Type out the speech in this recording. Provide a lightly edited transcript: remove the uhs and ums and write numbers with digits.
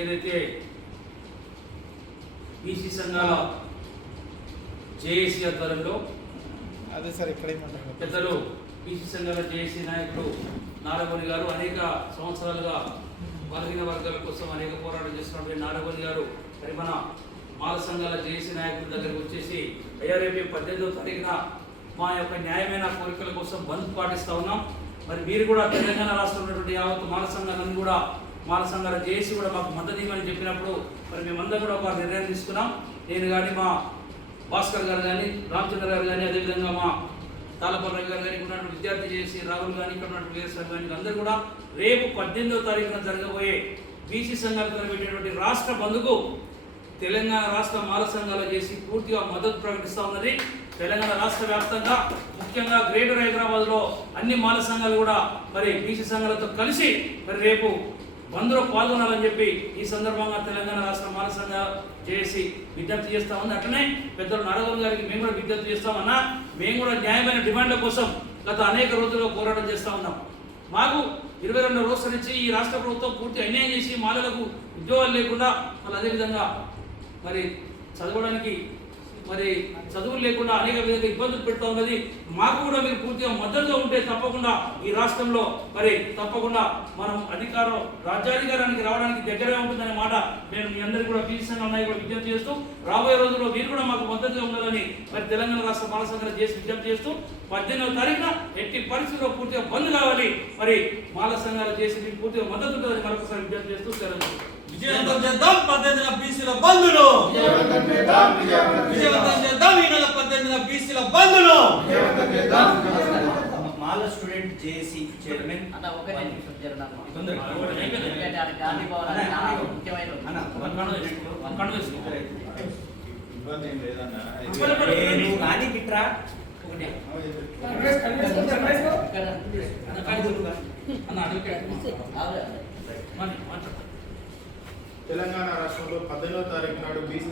ఏదైతే బీసీ సంఘాల జేఏసీ ఆధ్వర్యంలో అదే సార్ ఇక్కడే పెద్దలు బీసీ సంఘాల జేఏసీ నాయకుడు నారగోని గారు అనేక సంవత్సరాలుగా బలహీన వర్గాల కోసం అనేక పోరాటం చేస్తున్నటువంటి నారగోని గారు మరి మన మాల సంఘాల జేఏసీ నాయకుల దగ్గరకు వచ్చేసి అయ్యా రేపు 18వ తారీఖున మా యొక్క న్యాయమైన కోరికల కోసం బంద్ పాటిస్తూ ఉన్నాం. మరి మీరు కూడా తెలంగాణ రాష్ట్రంలో ఉన్నటువంటి యావత్ మాల సంఘాలను కూడా మాల సంఘాల జేఏసీ కూడా మాకు మద్దతు ఇవ్వమని చెప్పినప్పుడు మరి మేమందరం కూడా ఒక నిర్ణయం తీసుకున్నాం. నేను కానీ మా భాస్కర్ గారు కానీ రామచంద్ర గారు కానీ అదేవిధంగా మా తాళపల్లి గారు కానీ ఉన్నటువంటి విద్యార్థి జేఏసీ రాహుల్ కానీ ఇక్కడ ఉన్నటువంటి వీరసార్ కానీ అందరూ కూడా రేపు 18వ తారీఖున జరగబోయే బీసీ సంఘాలు తరబెట్టేటువంటి రాష్ట్ర బంద్కు తెలంగాణ రాష్ట్ర మాల సంఘాలు చేసి పూర్తిగా మద్దతు ప్రకటిస్తూ ఉన్నది. తెలంగాణ రాష్ట్ర వ్యాప్తంగా ముఖ్యంగా గ్రేటర్ హైదరాబాద్లో అన్ని మాల సంఘాలు కూడా మరి బీసీ సంఘాలతో కలిసి మరి రేపు బంద్లో పాల్గొనాలని చెప్పి ఈ సందర్భంగా తెలంగాణ రాష్ట్ర మాల సంఘ చేసి విజ్ఞప్తి చేస్తా ఉంది. అట్లనే పెద్దలు నారగోని గారికి మేము కూడా విజ్ఞప్తి చేస్తామన్నా, మేము కూడా న్యాయమైన డిమాండ్ల కోసం గత అనేక రోజుల్లో పోరాటం చేస్తూ ఉన్నాం. మాకు 22 రోజుల నుంచి ఈ రాష్ట్ర ప్రభుత్వం పూర్తి అన్యాయం చేసి మాలలకు ఉద్యోగాలు లేకుండా మళ్ళీ అదేవిధంగా మరి చదవడానికి మరి చదువులు లేకుండా అనేక విధంగా ఇబ్బందులు పెడుతూ ఉన్నది. మాకు కూడా మీరు పూర్తిగా మద్దతుగా ఉంటే తప్పకుండా ఈ రాష్ట్రంలో మరి తప్పకుండా మనం రాజ్యాధికారానికి రావడానికి దగ్గరగా ఉంటుందనే మాట నేను మీ అందరికీ కూడా బీసీ సంఘం నాయకులు విజ్ఞప్తి చేస్తూ రాబోయే రోజుల్లో మీరు కూడా మాకు మద్దతుగా ఉండాలని మరి తెలంగాణ రాష్ట్ర మాల సంఘాలు చేసి విజ్ఞప్తి చేస్తూ 18వ తారీఖున ఎట్టి పరిస్థితుల్లో పూర్తిగా బంద్ కావాలి. మరి మాల సంఘాలు చేసి మీకు పూర్తిగా మద్దతు ఉంటుందని మరొకసారి విజ్ఞప్తి చేస్తూ సెలవు. విజయవంతం చేద్దాం 18న బీసీల బంధును, విజయవంతం చేద్దాం ఈ నెల 18న బీసీల బంధును. మాల స్టూడెంట్ జేఏసీ చైర్మన్ అన్న ఒకటే కానీ బిట్రా తెలంగాణ రాష్ట్రంలో 18వ తారీఖు నాడు బీసీ